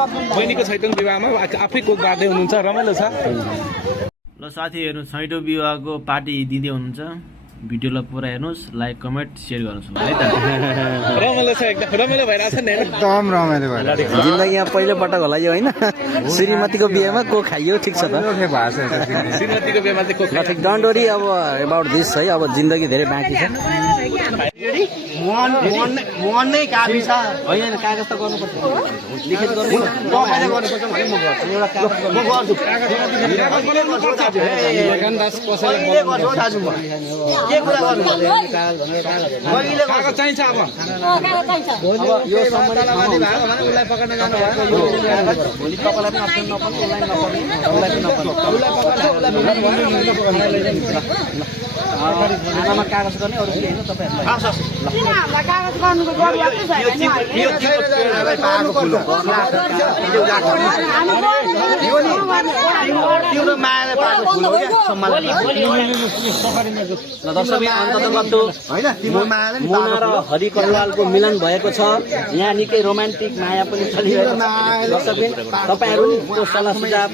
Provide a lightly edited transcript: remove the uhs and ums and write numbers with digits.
बहिनीको छैटौँ विवाहमा आफै कोक बाँड्दै हुनुहुन्छ, रमाइलो छ। ल साथीहरू, छैटौँ विवाहको पार्टी दिँदै हुनुहुन्छ। भिडियोलाई पुरा हेर्नुहोस्, लाइक कमेन्ट सेयर गर्नुहोस् है त। रमाइलो छ, एकदम रमाइलो भइरहेछ नि होइन? एकदम रमाइलो भयो जिन्दगीमा पहिलो पटक होला यो होइन। श्रीमतीको बिहेमा को खाइयो ठिक छ त। श्रीमतीको बिहेमा चाहिँ कोक ठिक, डोन्ट वरी अब एबाउट दिस है। अब जिन्दगी धेरै बाँकी छ। मन नै काफी छ। होइन कागज त गर्नुपर्छ, लिखित गर्नु। तपाईँले गर्नुपर्छ भने म गर्छु। म गर्छु। कहिले गर्छु हौ दाजु म? के कुरा गर्नु? कहिले कागज चाहिन्छ अब। यो सम्बन्धी उसलाई पकाउन जानु भयो। भोलि तपाईँलाई पनि अप्सन नपर्ने, उसलाई नपर्ने, उसलाई पनि नपर्ने। आमामा कागज गर्ने, अरू केही होइन तपाईँहरूलाई। तिम्रो मायाले पाएको फुल हो क्या सम्मान। होइन तिम्रो मायाले नि मुना र हरि कटवालको मिलन भएको छ। यहाँ निकै रोमान्टिक माया पनि चलिरहेको छ। दर्शकबिन, तपाईँहरूको सल्लाह सुझाव